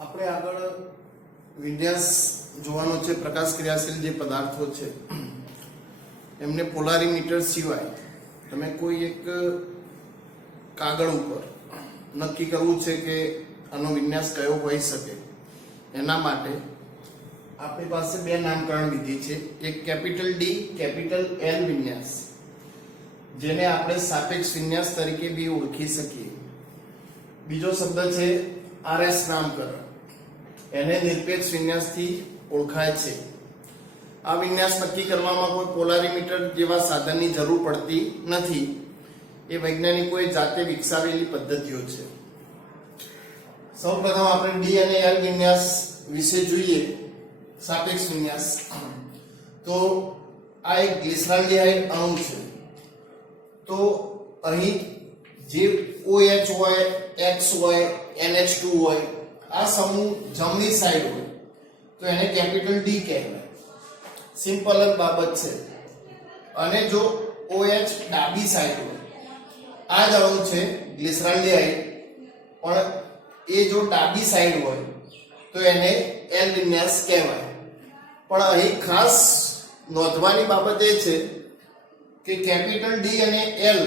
આપણે આગળ વિન્યાસ જોવાનો છે. પ્રકાશ ક્રિયાશીલ જે પદાર્થો છે એમને પોલારીમીટર સિવાય તમે કોઈ એક કાગળ ઉપર નક્કી કરવું છે કે આનો વિન્યાસ કયો હોઈ શકે. એના માટે આપણી પાસે બે નામકરણ વિધિ છે. એક કેપિટલ ડી કેપિટલ એલ વિન્યાસ, જેને આપણે સાપેક્ષ વિન્યાસ તરીકે બી ઓળખી શકીએ. બીજો શબ્દ છે આરએસ નામકરણ, એને નિરપેક્ષ વિન્યાસથી ઓળખાય છે. આ વિન્યાસ નક્કી કરવામાં કોઈ પોલારીમીટર જેવા સાધનની જરૂર પડતી નથી. એ વૈજ્ઞાનિકોએ જાતે વિકસાવેલી પદ્ધતિઓ છે. સૌપ્રથમ આપણે ડી અને એલ વિન્યાસ વિશે જોઈએ. સાપેક્ષ વિન્યાસ તો આ એક ગ્લિસરાલ્ડિહાઇડ અણુ છે. તો અહીં જે OH હોય, X હોય, NH2 હોય, આ સમૂહ જમણી સાઈડ હોય તો એને કેપિટલ ડી કહેવાય. સિમ્પલ જ બાબત છે. અને જો OH ડાબી સાઈડ હોય, આ જ અણુ છે ગ્લિસરાલ્ડિહાઇડ, પણ એ જો ડાબી સાઈડ હોય તો એને એલ વિન્યાસ કહેવાય. પણ અહીં ખાસ નોંધવાની બાબત એ છે કે કેપિટલ ડી અને એલ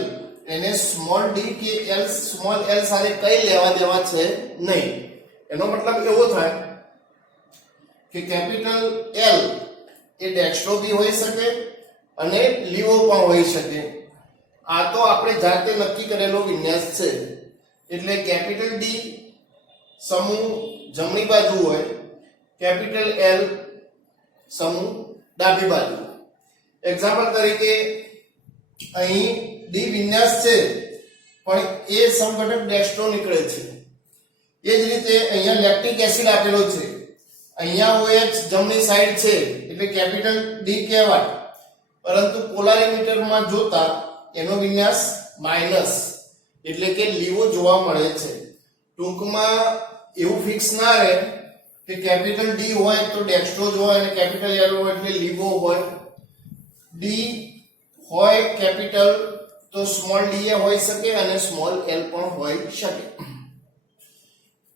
એને સ્મોલ ડી કે એલ સ્મોલ એલ સાથે કઈ લેવા દેવા છે નહીં. એનો મતલબ એવો થાય કે કેપિટલ એલ એ ડેક્સ્ટ્રો બી હોઈ શકે અને લીવો પણ હોઈ શકે. આ તો આપણે જાતે નક્કી કરેલો વિન્યાસ છે. એટલે કેપિટલ ડી સમૂહ જમણી બાજુ હોય, કેપિટલ એલ સમૂહ ડાબી બાજુ. એક્ઝામ્પલ તરીકે અહીં ડી વિન્યાસ છે પણ એ સમઘટક ડેક્સ્ટ્રો નીકળે છે. એ જ રીતે અહીંયા લેક્ટિક એસિડ આપેલો છે, અહીંયા OH જમણી સાઈડ છે એટલે કેપિટલ ડી કહેવાય. પરંતુ પોલારીમીટરમાં જોતા એનો વિન્યાસ માઇનસ એટલે કે લીવો જોવા મળે છે. ટૂંકમાં એવું ફિક્સ ના રહે કે કેપિટલ ડી હોય તો ડેક્સ્ટ્રો જ હોય અને કેપિટલ એલ હોય એટલે લીવો હોય. ડી હોય કેપિટલ તો સ્મોલ ડી એ હોઈ શકે અને સ્મોલ એલ પણ હોઈ શકે.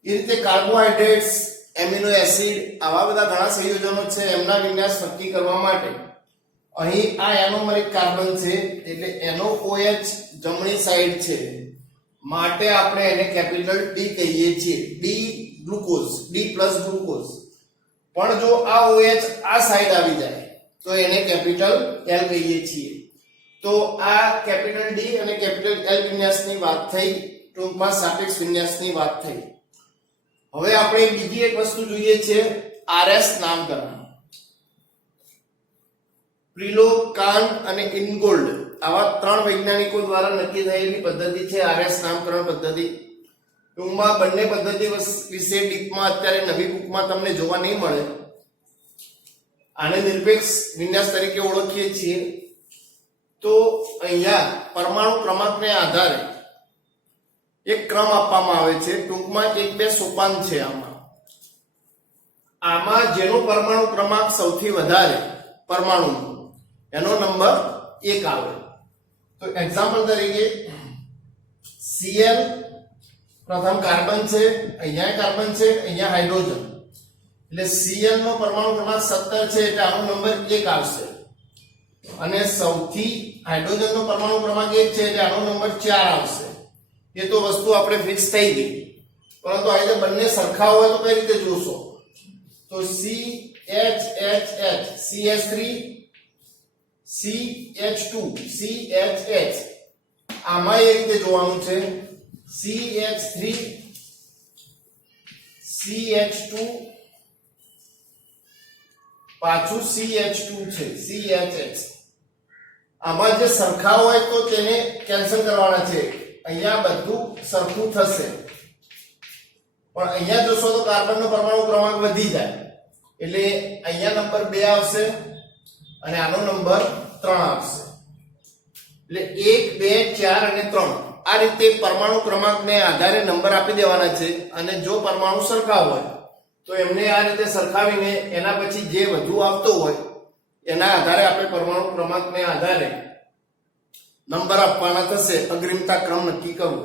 એ રીતે કાર્બોહાઈડ્રેટ્સ, એમિનો એસિડ, આવા બધા ઘણા સંયોજનો છે. એમના વિન્યાસ નક્કી કરવા માટે અહીં આ એનોમરિક કાર્બન છે એટલે એનો OH જમણી સાઈડ છે માટે આપણે એને કેપિટલ ડી કહીએ છીએ. D glucose, D plus glucose. પણ જો આ OH આ સાઈડ આવી જાય તો એને કેપિટલ એલ કહીએ છીએ. તો આ કેપિટલ ડી અને કેપિટલ એલ વિન્યાસની વાત થઈ. ટૂંકમાં સાપેક્ષ વિન્યાસની વાત થઈ. હવે આપણે બીજી એક વસ્તુ જોઈએ છે, આરએસ નામકરણ. પ્રિલો, કાન અને ઇનગોલ્ડ આવા ત્રણ વૈજ્ઞાનિકો દ્વારા નક્કી થયેલી પદ્ધતિ છે આરએસ નામકરણ પદ્ધતિ. ટૂંકમાં બંને પદ્ધતિ વિશે ડીપમાં અત્યારે નવી બુકમાં તમને જોવા નહીં મળે. આને નિરપેક્ષ વિન્યાસ તરીકે ઓળખીએ છીએ. તો અહીંયા પરમાણુ ક્રમાંકને આધારે એક ક્રમ આપવામાં આવે છે. ટૂંકમાં 1-2 સોપાન છે આમાં જેનો પરમાણુ ક્રમાંક સૌથી વધારે પરમાણુ એનો નંબર 1 આવે. તો એક્ઝામ્પલ તરીકે Cl પ્રથમ કાર્બન છે, અહીંયા કાર્બન છે, અહીંયા હાઇડ્રોજન. એટલે Cl નો પરમાણુ ક્રમાંક 17 છે એટલે આનો નંબર 1 આવશે. અને સૌથી હાઇડ્રોજન નો પરમાણુ ક્રમાંક 1 છે એટલે આનો નંબર 4 આવશે. એ તો વસ્તુ આપણે ફિક્સ થઈ ગઈ. પરંતુ આ રીતે બંને સરખા હોય તો કઈ રીતે જોશો? તો CHHH, CH3, CH2, CHH, આમાં એ રીતે જોવાનું છે. CH3, CH2, પાછું CH2 છે, CHH. આમાં જે સરખા હોય તો તેને કેન્સલ કરવાના છે. અહીંયા બધું સરખું થશે. પણ અહીંયા જોશો તો કાર્બનનો પરમાણુ ક્રમાંક વધી જાય એટલે અહીંયા નંબર 2 આવશે અને આનો નંબર 3 આવશે. એટલે 1, 2, 4 અને 3 આ રીતે પરમાણુ ક્રમાંકને આધારે નંબર આપી દેવાના છે. અને જો પરમાણુ સરખા હોય તો એમને આ રીતે સરખાવીને એના પછી જે વધુ આવતો હોય એના આધારે આપણે પરમાણુ ક્રમાંકને આધારે નંબર આપવાના થશે. અગ્રિમતા ક્રમ નક્કી કરવો.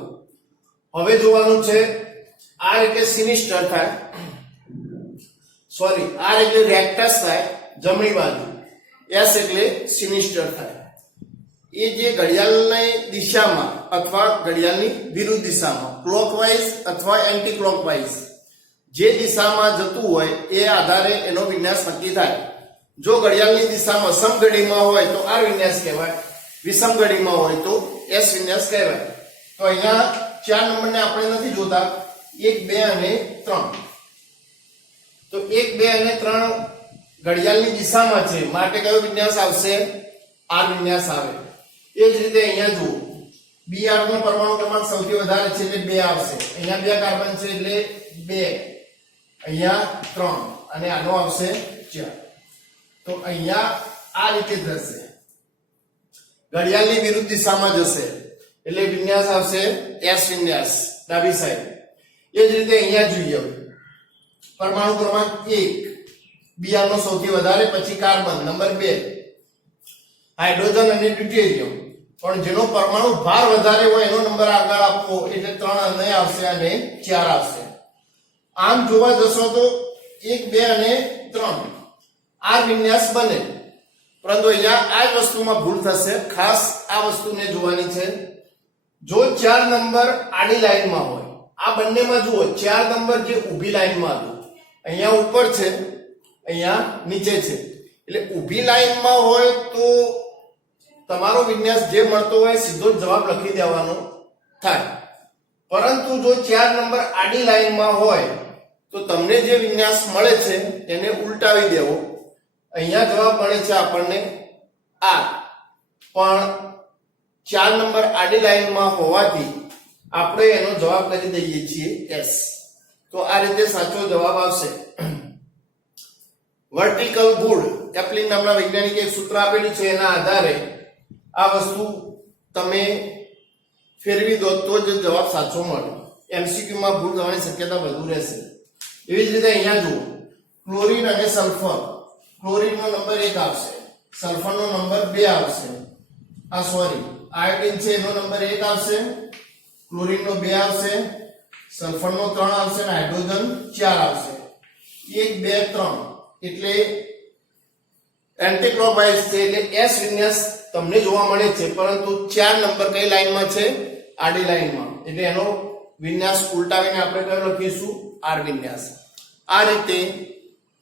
હવે જોવાનું છે આ રીતે સિનિસ્ટર થાય સોરી આર એટલે રેક્ટસ થાય જમણી બાજુ, એસ એટલે સિનિસ્ટર થાય. એ જે ઘડિયાળની દિશામાં અથવા ઘડિયાળની વિરુદ્ધ દિશામાં ક્લોકવાઇઝ અથવા એન્ટી ક્લોકવાઇઝ જે દિશામાં જતું હોય એ આધારે એનો વિન્યાસ નક્કી થાય. જો ઘડિયાળની દિશામાં સમઘડીમાં હોય તો આર વિન્યાસ કહેવાય, વિષમ ઘડીમાં હોય તો એસ વિન્યાસ કહેવાય. તો અહીંયા 4 નંબરને આપણે નથી જોતા, 1 2 અને 3. તો 1 2 અને 3 ઘડિયાળની દિશામાં છે માટે કયો વિન્યાસ આવશે? આર વિન્યાસ આવે. એ જ રીતે અહીંયા જુઓ, Br નો પરમાણુ ક્રમાંક સૌથી વધારે છે એટલે 2 આવશે. અહીંયા 2 કાર્બન છે એટલે 2, અહીંયા 3 અને આનો આવશે 4. તો અહીંયા આ રીતે જશે, ઘડિયાળની વિરુદ્ધ દિશામાં જશે એટલે વિન્યાસ આવશે એસ વિન્યાસ ડાબી સાઈડ. એ જ રીતે અહીંયા જોઈએ, પરમાણુ ક્રમાંક 1 Br નો સૌથી વધારે, પછી કાર્બન નંબર 2, હાઇડ્રોજન અને ડ્યુટેરિયમ. પણ જેનો પરમાણુ ભાર વધારે હોય એનો નંબર આગળ આપવો એટલે 3 અને આવશે અને 4 આવશે. આમ જોવા જશો તો 1 2 અને 3 આર વિન્યાસ બને, પરંતુ અહીંયા આ જ વસ્તુમાં ભૂલ થશે. ખાસ આ વસ્તુને જોવાની છે. જો 4 નંબર આડી લાઈનમાં હોય, આ બંનેમાં જુઓ 4 નંબર જે ઊભી લાઈનમાં હતું, અહીંયા ઉપર છે અહીંયા નીચે છે, એટલે ઊભી લાઈનમાં હોય તો તમારો વિન્યાસ જે મળતો હોય સીધો જ જવાબ લખી દેવાનો થાય. પરંતુ જો 4 નંબર આડી લાઈનમાં હોય તો તમને જે વિન્યાસ મળે છે એને ઉલટાવી દેવો. અહીંયા જવાબ મળે છે આપણને આર, પણ 4 નંબર આડી લાઈનમાં હોવાથી આપણે એનો જવાબ કરી દઈએ છીએ એસ. તો આ રીતે સાચો જવાબ આવશે. વર્ટિકલ ગુડ એપ્લિન નામના વૈજ્ઞાનિકે એક સૂત્ર આપેલું છે, એના આધારે આ વસ્તુ તમે ફેરવી દો તો જ જવાબ સાચો મળે. એમસીક્યુ માં ભૂલ થવાની શક્યતા વધુ રહેશે. એવી જ રીતે અહીંયા જુઓ, ક્લોરીન અને સલ્ફર, ક્લોરીન નો નંબર 1 આવશે, સલ્ફર નો નંબર 2 આવશે. આ સોરી આયોડીન છે એનો નંબર 1 આવશે, ક્લોરીન નો 2 આવશે, સલ્ફર નો 3 આવશે અને હાઇડ્રોજન 4 આવશે. 1 2 3 એટલે એન્ટી ક્લોકવાઇઝ છે એટલે એસ વિન્યાસ તમને જોવા મળે છે, પરંતુ 4 નંબર કઈ લાઈનમાં છે? આડી લાઈનમાં, એટલે એનો વિન્યાસ ઉલટાવીને આપણે કયો લખીશું? આર વિન્યાસ. આ રીતે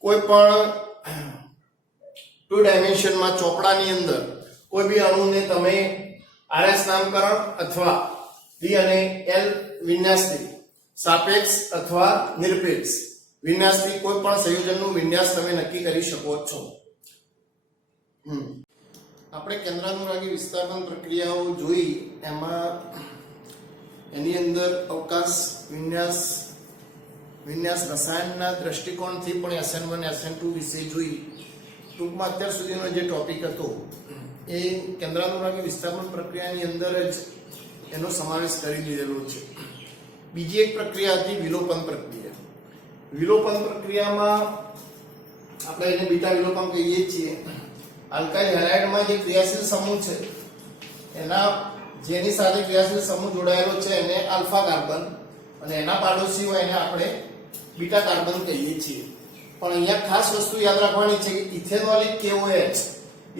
કોઈ પણ 2 ડાયમેન્શનમાં ચોપડાની અંદર કોઈ બી અણુને તમે આરએસ નામકરણ અથવા ડી અને એલ વિન્યાસથી સાપેક્ષ અથવા નિરપેક્ષ વિન્યાસથી કોઈ પણ સંયોજનનું વિન્યાસ તમે નક્કી કરી શકો છો. આપણે કેન્દ્રાનુરાગી વિસ્થાપન પ્રક્રિયાઓ જોઈ, એમાં એની અંદર અવકાશ વિન્યાસ રસાયણના દ્રષ્ટિકોણથી પણ SN1 SN2 વિશે જોઈ. ટૂંકમાં અત્યાર સુધીનો જે ટોપિક હતો એ કેન્દ્રાનુરાગી વિસ્થાપન પ્રક્રિયાની અંદર જ એનો સમાવેશ કરી લીધેલો છે. બીજી એક પ્રક્રિયા હતી વિલોપન પ્રક્રિયા. વિલોપન પ્રક્રિયામાં આપણે એને બીટા વિલોપન કહીએ છીએ. આલ્કાઇલ હેલાઇડમાં જે ક્રિયાશીલ સમૂહ છે એના જેની સાથે ક્રિયાશીલ સમૂહ જોડાયેલો છે એને આલ્ફા કાર્બન અને એના પાડોશી હોય એને આપણે બીટા કાર્બન કહીએ છીએ. પણ અહીંયા ખાસ વસ્તુ યાદ રાખવાની છે કે ઇથેનોલિક KOH,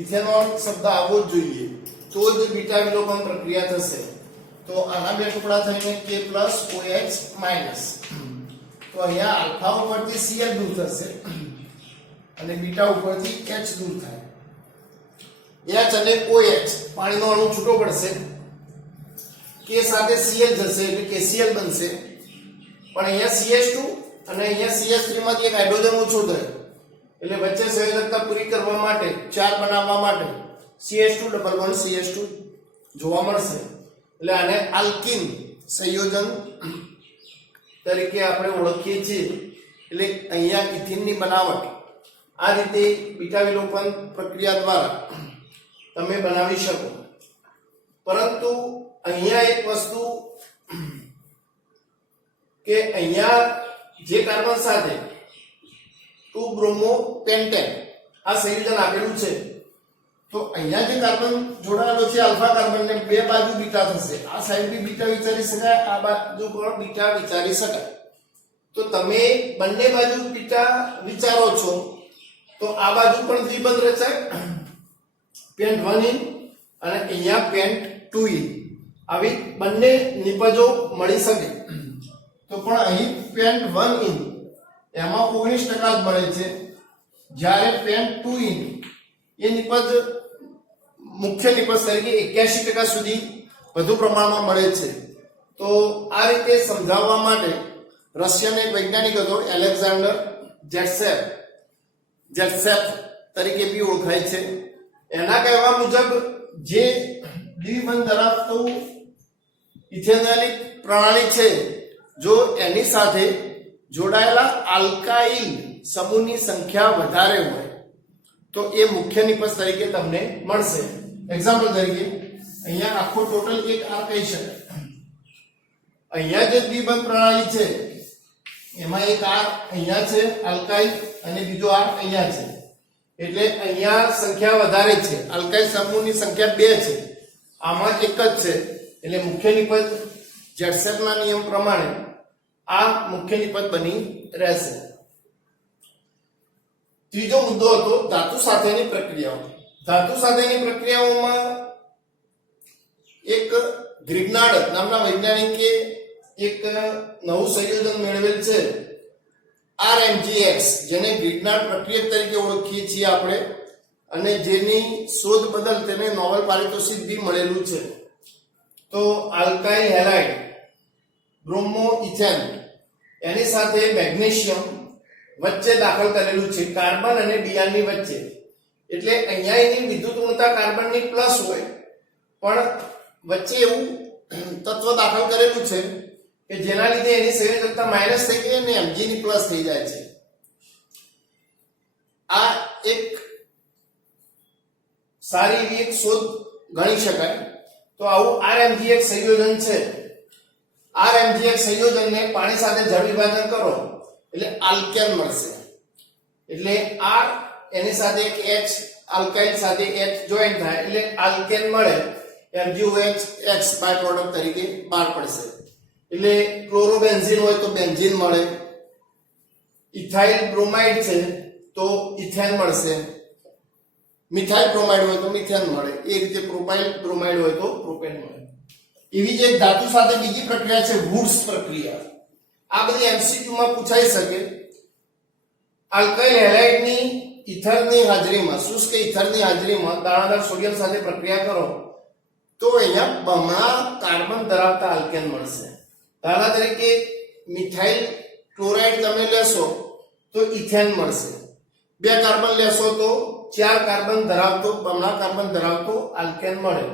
ઇથેનોલ શબ્દ આવવો જ જોઈએ તો જ બીટા વિલોપન પ્રક્રિયા થશે. તો આના બે ટુકડા થઈને K પ્લસ OH માઇનસ, તો અહીંયા આલ્ફા ઉપરથી Cl દૂર થશે અને બીટા ઉપરથી H દૂર થાય. H અને OH પાણીનો અણુ છૂટો પડશે, K સાથે Cl જશે એટલે KCl બનશે. પણ અહીંયા CH2 અને અહીંયા CH3 માંથી એક હાઇડ્રોજન ઓછો થયો એટલે વચ્ચે સંયોજકતા પૂરી કરવા માટે 4 બનાવવા માટે CH2 ડબલ બોન્ડ CH2 જોવા મળશે. એટલે આને આલ્કીન સંયોજન તરીકે આપણે ઓળખીએ છીએ. એટલે અહીંયા ઇથિનની બનાવટ આ રીતે બીટા વિલોપન પ્રક્રિયા દ્વારા તમે બનાવી શકો. પરંતુ અહીંયા એક વસ્તુ કે અહીંયા જે કાર્બન સાથે 2 બ્રોમો પેન્ટેન આ સંયોજન આપેલું છે, તો અહીંયા જે કાર્બન જોડાયેલો છે આલ્ફા કાર્બન ને બે બાજુ બીટા થશે. આ સાઈડ બી બીટા વિચારી શકાય, આ બાજુ પણ બીટા વિચારી શકાય. તો તમે બંને બાજુ વિચારો છો તો આ બાજુ પણ દ્વિબંધ રચાય, પેન્ટ 1 ઇન અને અહીંયા પેન્ટ 2 ઇન, આવી બંને નિપજો મળી શકે. તો પણ અહીં પેન્ટ 1 ઇન એમાં 19% જ મળે છે, જ્યારે પેન્ટ 2 ઇન એ નિપજ મુખ્ય નિપજ તરીકે 81% સુધી વધુ પ્રમાણમાં મળે છે. તો આ રીતે સમજાવવા માટે રશિયન એક વૈજ્ઞાનિક હતો એલેક્ઝાન્ડર જેટ્સેપ તરીકે બી ઓળખાય છે. એના કહેવા મુજબ જે દ્વિબંધ ધરાવતું ઇથેનોલિક પ્રણાલી છે, જો એની સાથે જોડાયેલા આલ્કાઇલ સમૂહની સંખ્યા વધારે હોય તો એ મુખ્ય નિપજ તરીકે તમને મળશે. એક્ઝામ્પલ તરીકે અહીંયા આખો ટોટલ એક આર કહી શકાય. અહીંયા જે દ્વિબંધ પ્રણાલી છે એમાં એક આર અહીંયા છે આલ્કાઇલ અને બીજો આર અહીંયા છે, એટલે અહીંયા સંખ્યા વધારે છે, આલ્કાઇલ સમૂહની સંખ્યા 2 છે, આમાં એક જ છે, એટલે મુખ્ય નિપજ જેટ્સેપના નિયમ પ્રમાણે આ મુખ્ય નિપજ બની રહેશે. ત્રીજો મુદ્દો હતો ધાતુ સાથેની પ્રક્રિયાઓ. ધાતુ સાથેની પ્રક્રિયાઓમાં એક ગ્રિગ્નાર્ડ નામના વૈજ્ઞાનિકે એક નવું સંયોજન મેળવેલ છે RMGX, જેને ગ્રિગ્નાર્ડ પ્રક્રિયા તરીકે ઓળખીએ છીએ આપણે, અને જેની શોધ બદલ તેને નોબેલ પારિતોષિક બી મળેલું છે. તો આલ્કાઇલ હેલાઇડ બ્રોમો ઇથેન એની સાથે મેગ્નેશિયમ વચ્ચે દાખલ કરેલું છે, કાર્બન અને બીઆરની વચ્ચે. એટલે અહીંયા એની વિદ્યુત ઋણતા કાર્બનની પ્લસ હોય, પણ વચ્ચે એવું તત્વ દાખલ કરેલું છે કે જેના લીધે એની સંયોજકતા માઈનસ થઈ ગઈ અને Mg ની પ્લસ થઈ જાય છે. આ એક સારી એવી એક શોધ ગણી શકાય. તો આવું RMGX સંયોજન છે. RMGX સંયોજનને પાણી સાથે જળ વિભાજન કરો એટલે આલ્કેન મળશે. એટલે R એની સાથે એક H આલ્કાઇલ સાથે H જોઈન્ટ થાય એટલે આલ્કેન મળે. MgOH બાય પ્રોડક્ટ તરીકે બહાર પડશે. એટલે ક્લોરોબેન્ઝીન હોય તો બેન્ઝીન મળે, ઇથાઇલ બ્રોમાઇડ છે તો ઇથેન મળશે, મિથાઇલ બ્રોમાઇડ હોય તો મિથેન મળે, એ રીતે પ્રોપાઇલ બ્રોમાઇડ હોય તો પ્રોપેન મળે. એવી જ એક ધાતુ સાથે બીજી પ્રક્રિયા છે વુડ્સ પ્રક્રિયા. આ બધી MCQ માં પૂછાઈ શકે. આલ્કાઇલ હેલાઇડની ઇથરની હાજરીમાં, શુષ્ક ઇથરની હાજરીમાં દાણાદાર સોડિયમ સાથે પ્રક્રિયા કરો તો અહીંયા બમણા કાર્બન ધરાવતા આલ્કેન મળશે. દાખલા તરીકે મિથાઇલ ક્લોરાઇડ તમે લેશો તો ઇથેન મળશે. 2 કાર્બન લેશો તો 4 કાર્બન ધરાવતો બમણા કાર્બન ધરાવતો આલ્કેન મળે.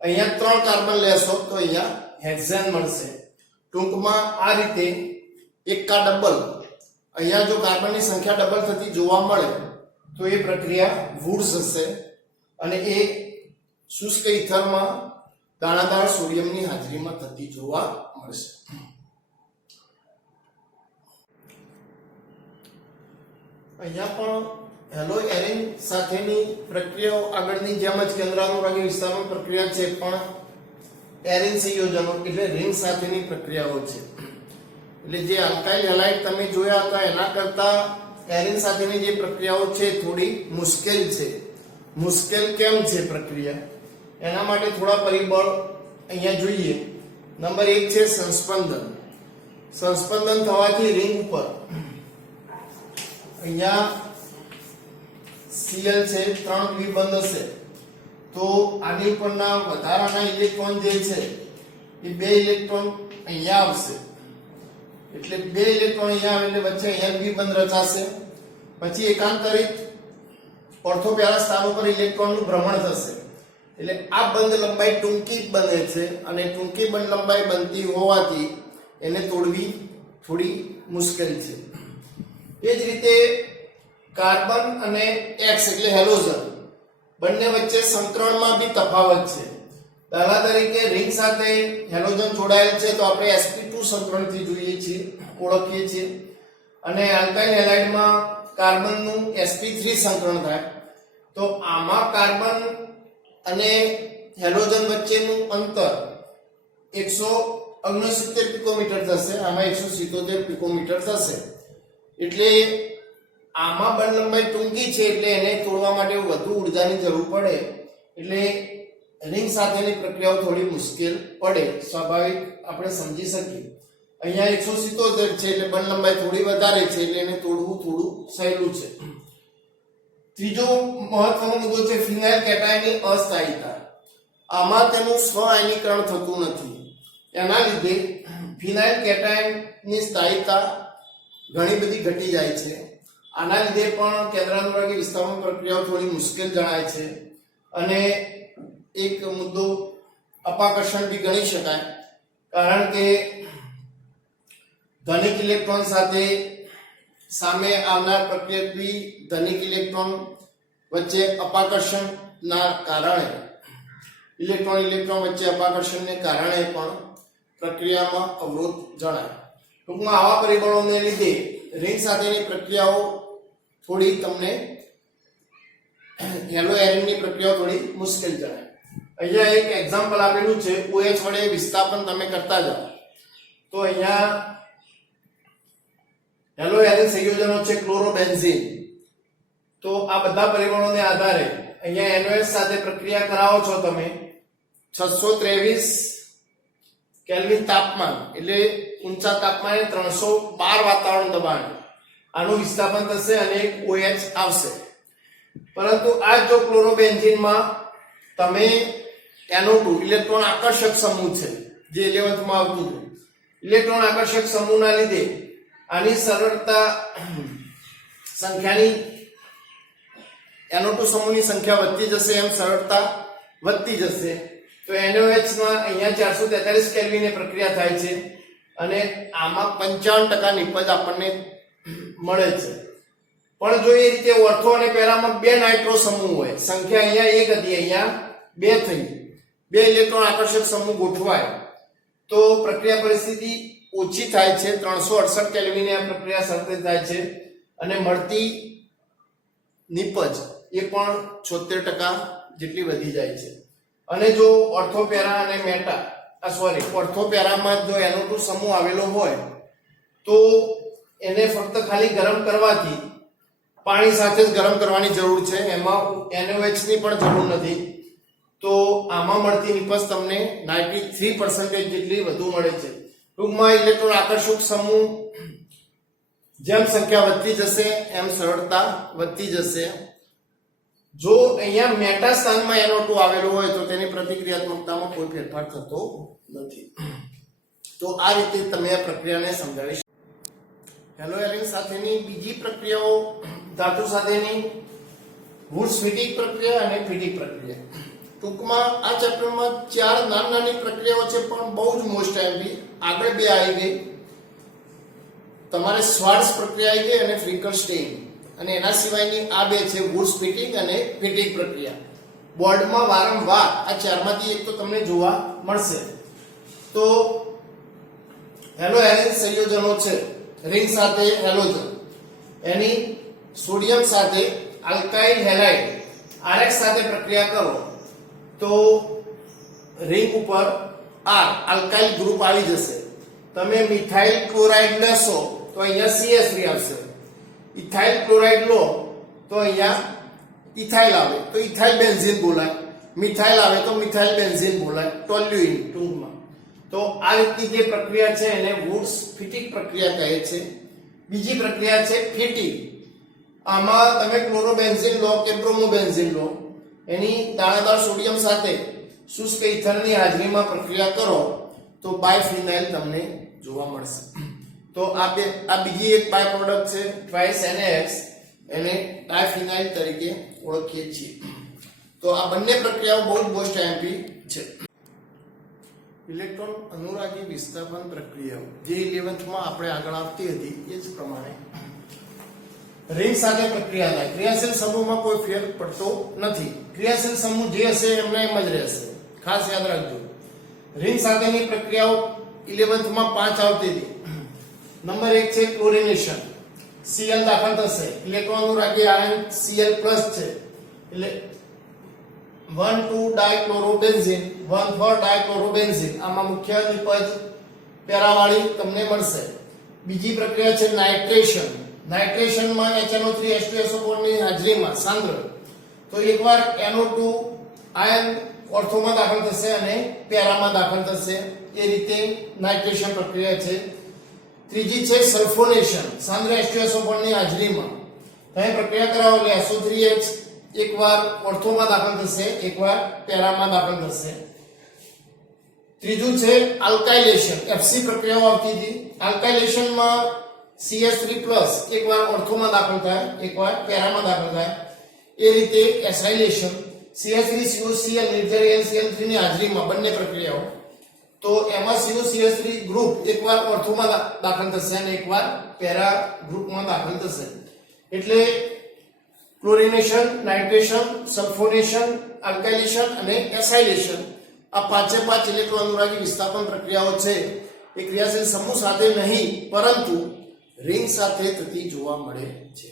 અહીંયા 3 કાર્બન લેશો તો અહીંયા હેક્સેન મળશે. ટૂંકમાં આ રીતે એક કા ડબલ, અહીંયા જો કાર્બનની સંખ્યા ડબલ થતી જોવા મળે તો એ પ્રક્રિયા વુડ્સ હશે, અને એ શુષ્ક ઇથરમાં દાણાદાર સોડિયમની હાજરીમાં થતી જોવા મળશે. અહીંયા પણ હેલો એરિન સાથેની પ્રક્રિયાઓ આગળની જેમ જ કેન્દ્રાનુરાગી વિસ્તારમાં પ્રક્રિયા છે, પણ એરિન સંયોજનો એટલે રિંગ સાથેની પ્રક્રિયાઓ છે. એટલે જે આલ્કાઇલ હેલાઇડ તમે જોયા હતા એના કરતા એરિન સાથેની જે પ્રક્રિયાઓ છે થોડી મુશ્કેલ છે. મુશ્કેલ કેમ છે પ્રક્રિયા, એના માટે થોડા પરિબળ અહીંયા જોઈએ. નંબર 1 છે સંસ્પંદન. સંસ્પંદન થવાથી રિંગ ઉપર અહીંયા Cl છે 3 દ્વિબંધ હશે, તો આની ઉપરના વધારાના ઇલેક્ટ્રોન જે છે એ 2 ઇલેક્ટ્રોન અહીંયા આવશે. એટલે 2 ઇલેક્ટ્રોન અહીંયા આવે એટલે વચ્ચે અહીંયા દ્વિબંધ રચાશે. પછી એકાંતરિત ઓર્થોપેરા સ્થાનો પર ઇલેક્ટ્રોનનું ભ્રમણ થશે. એટલે આ બંધ લંબાઈ ટૂંકી બને છે, અને ટૂંકી બંધ લંબાઈ બનતી હોવાથી એને તોડવી થોડી મુશ્કેલ છે. એ જ રીતે કાર્બન અને X એટલે હેલોજન બંને વચ્ચે સંકરણમાં બી તફાવત છે. દાખલા તરીકે રિંગ સાથે હેલોજન જોડાયેલ છે તો આપણે sp2 સંકરણથી જોઈએ છીએ, ઓળખીએ છીએ, અને આલ્કાઇલ હેલાઇડમાં કાર્બનનું sp3 સંકરણ થાય. તો આમાં કાર્બન અને હેલોજન વચ્ચેનું અંતર 69 પિકોમીટર થશે, આમાં 177 પિકોમીટર થશે. એટલે આમાં બંધ લંબાઈ ટૂંકી છે એટલે એને તોડવા માટે વધુ ઊર્જાની જરૂર પડે, એટલે રિંગ સાથેની પ્રક્રિયાઓ થોડી મુશ્કેલ પડે, સ્વાભાવિક આપણે સમજી શકીએ. અહીંયા 177 છે એટલે બંધ લંબાઈ થોડી વધારે છે એટલે એને તોડવું થોડું સહેલું છે. ત્રીજો મહત્વનો મુદ્દો છે ફિનાઇલ કેટાયનની અસ્થાયીતા. આમાં તેનું સ્વ આયનીકરણ થતું નથી, એના લીધે ફિનાઇલ કેટાયનની સ્થાયીતા ઘણી બધી ઘટી જાય છે. આના લીધે પણ કેન્દ્રાનુરાગી વિસ્થાપન પ્રક્રિયાઓ થોડી મુશ્કેલ જણાય છે. અને એક મુદ્દો અપાકર્ષણ બી ગણી શકાય, કારણ કે ધનિક ઇલેક્ટ્રોન સાથે સામે આવનાર પ્રક્રિયકથી ધનિક ઇલેક્ટ્રોન વચ્ચે અપાકર્ષણના કારણે ઇલેક્ટ્રોન વચ્ચે અપાકર્ષણને કારણે પણ પ્રક્રિયામાં અવરોધ જણાય. ટૂંકમાં આવા પરિબળોને લીધે રિંગ સાથેની પ્રક્રિયાઓ થોડી તમને હેલો એરિંગની પ્રક્રિયાઓ થોડી મુશ્કેલ જણાય. અહીંયા એક એક્ઝામ્પલ આપેલું છે, OH વડે વિસ્થાપન તમે કરતા જાઓ તો અહીંયા હેલો એરિંગ સંયોજનો છે ક્લોરોબેન્ઝીન. તો આ બધા પરિબળોને આધારે અહીંયા NOH સાથે પ્રક્રિયા કરાવો છો તમે 623 કેલ્વિન તાપમાન એટલે ઊંચા તાપમાને 312 વાતાવરણ દબાણ આનું વિસ્થાપન થશે અને એક OH આવશે. પરંતુ આ જો ક્લોરોબેન્ઝીનમાં તમે NO2 ઇલેક્ટ્રોન આકર્ષક સમૂહ છે જે 11th માં આવતું હતું, ઇલેક્ટ્રોન આકર્ષક સમૂહના લીધે આની સરળતા સંખ્યાની NO2 સમૂહની સંખ્યા વધતી જશે, એમ સરળતા વધતી જશે. તો NOH માં અહીંયા 443 કેલ્વિને પ્રક્રિયા થાય છે અને આમાં 55% નિપજ આપણને મળે છે. પણ જો એ રીતે ઓર્થો અને પેરામાં બે નાઇટ્રો સમૂહ હોય, સંખ્યા અહીંયા 1 હતી, અહીંયા 2 થઈ, બે ઇલેક્ટ્રોન આકર્ષક સમૂહ ગોઠવાય તો પ્રક્રિયા પરિસ્થિતિ ઓછી થાય છે. 368 કેલ્વિને આ પ્રક્રિયા સરળતે થાય છે અને મળતી નિપજ એ પણ 76% જેટલી વધી જાય છે. અને જો ઓર્થોપેરા અને ઓર્થોપેરામાં જો NO2 સમૂહ આવેલો હોય તો એને ફક્ત ખાલી ગરમ કરવાથી, પાણી સાથે જ ગરમ કરવાની જરૂર છે, એમાં NOH ની પણ જરૂર નથી. તો આમાં મળતી નિપજ તમને 93% જેટલી વધુ મળે છે. ટૂંકમાં ઇલેક્ટ્રોન આકર્ષક સમૂહ જેમ સંખ્યા વધતી જશે એમ સરળતા વધતી જશે. જો અહીંયા મેટા સ્થાનમાં NO2 આવેલો હોય તો તેની પ્રતિક્રિયાત્મકતામાં કોઈ ફેરફાર થતો નથી. તો આ રીતે તમે આ પ્રક્રિયાને સમજાવી શકો. હેલો એરિંગ સાથેની બીજી પ્રક્રિયાઓ ધાતુ સાથેની વુડ્સ ફિટિંગ પ્રક્રિયા અને ફિટિંગ પ્રક્રિયા. ટૂંકમાં આ ચેપ્ટરમાં 4 નાની પ્રક્રિયાઓ છે પણ બહુ જ મોસ્ટ આઈમ્પી. આગળ બે આવી ગઈ, તમારે સ્વાર્ટ્સ પ્રક્રિયા આવી ગઈ અને ફ્રિંકલસ્ટેઇન, અને એના સિવાયની આ બે છે વુડ્સ ફિટિંગ અને ફિટિંગ પ્રક્રિયા. બોર્ડમાં વારંવાર આ ચારમાંથી એક તો તમને જોવા મળશે. તો હેલો એરિંગ સંયોજનો છે, રિંગ સાથે હેલોજન, એની સોડિયમ સાથે આલ્કાઇલ હેલાઇડ RH સાથે પ્રક્રિયા કરો તો રિંગ ઉપર આલ્કાઇલ ગ્રુપ આવી જશે. તમે મિથાઇલ ક્લોરાઇડ લેશો તો અહીંયા CH3 આવશે, ઇથાઇલ ક્લોરાઇડ લો તો અહીંયા ઇથાઇલ આવે તો ઇથાઇલ બેન્ઝીન બોલાય, મિથાઇલ આવે તો મિથાઇલ બેન્ઝીન બોલાય, ટોલ્યુઇન ટૂંકમાં. તો આ રીતની જે પ્રક્રિયા છે એને વુડ્સ ફિટિંગ પ્રક્રિયા કહે છે. બીજી પ્રક્રિયા છે ફિટિંગ. આમાં તમે ક્લોરોબેન્ઝીન લો કે બ્રોમોબેન્ઝીન લો, એની દાણાદાર સોડિયમ સાથે શુષ્ક ઇથરની હાજરીમાં પ્રક્રિયા કરો તો બાયફિનાઇલ તમને જોવા મળશે. તો આ બીજી એક બાય પ્રોડક્ટ છે ટ્વાઇસ NaX, એને ડાયફિનાઇલ તરીકે ઓળખીએ છીએ. તો આ બંને પ્રક્રિયાઓ બહુ જ મોસ્ટ આઈમ્પી છે. ઇલેક્ટ્રોન અનુરાગી વિસ્થાપન પ્રક્રિયાઓ જે 11th માં આપણે આગળ આવતી હતી એ જ પ્રમાણે રિંગ સાથે પ્રક્રિયા થાય. ક્રિયાશીલ સમૂહમાં કોઈ ફેર પડતો નથી, ક્રિયાશીલ સમૂહ જે હશે એમને એમ જ રહેશે, ખાસ યાદ રાખજો. રિંગ સાથેની પ્રક્રિયાઓ 11th માં 5 આવતી હતી. નંબર 1 છે ક્લોરિનેશન, Cl દાખલ થશે, ઇલેક્ટ્રોન અનુરાગી આયન Cl+ છે એટલે 1,2 ડાયક્લોરોબેન્ઝીન 1,4 ડાયક્લોરોબેન્ઝીન. આમાં મુખ્ય નિપજ પેરાવાળી તમને મળશે. બીજી પ્રક્રિયા છે નાઇટ્રેશન. નાઇટ્રેશનમાં HNO3H2SO4 ની હાજરીમાં સાંદ્ર તો એકવાર NO2 આયન ઓર્થોમાં દાખલ થશે અને પેરામાં દાખલ થશે. એ રીતે નાઇટ્રેશન પ્રક્રિયા છે. ત્રીજી છે સલ્ફોનેશન. સાંદ્ર H2SO4 ની હાજરીમાં તમે પ્રક્રિયા કરાવો એટલે SO3H એકવાર ઓર્થોમાં દાખલ થશે, એકવાર પેરામાં દાખલ થશે. ત્રીજું છે આલ્કાઇલેશન. FC પ્રક્રિયાઓ આવતી હતી. આલ્કાઇલેશનમાં CH3+ એકવાર ઓર્થોમાં દાખલ થાય, એકવાર પેરામાં દાખલ થાય. એ રીતે એસાઇલેશન CH3COCl નિર્જર LCl3 ની હાજરીમાં બંને પ્રક્રિયાઓ તો એમાં COCH3 ગ્રુપ એકવાર ઓર્થોમાં દાખલ થશે અને એકવાર પેરા ગ્રુપમાં દાખલ થશે. એટલે ક્લોરિનેશન, નાઇટ્રેશન, સલ્ફોનેશન, આલ્કાઇલેશન અને એસાઇલેશન આ પાંચે પાંચ ઇલેક્ટ્રોન અનુરાગી વિસ્થાપન પ્રક્રિયાઓ છે એ ક્રિયાશીલ સમૂહ સાથે નહીં પરંતુ રિંગ સાથે થતી જોવા મળે છે.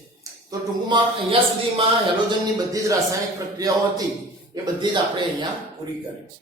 તો ટૂંકમાં અહીંયા સુધીમાં હેલોજનની બધી જ રાસાયણિક પ્રક્રિયાઓ હતી એ બધી જ આપણે અહીંયા પૂરી કરી છે.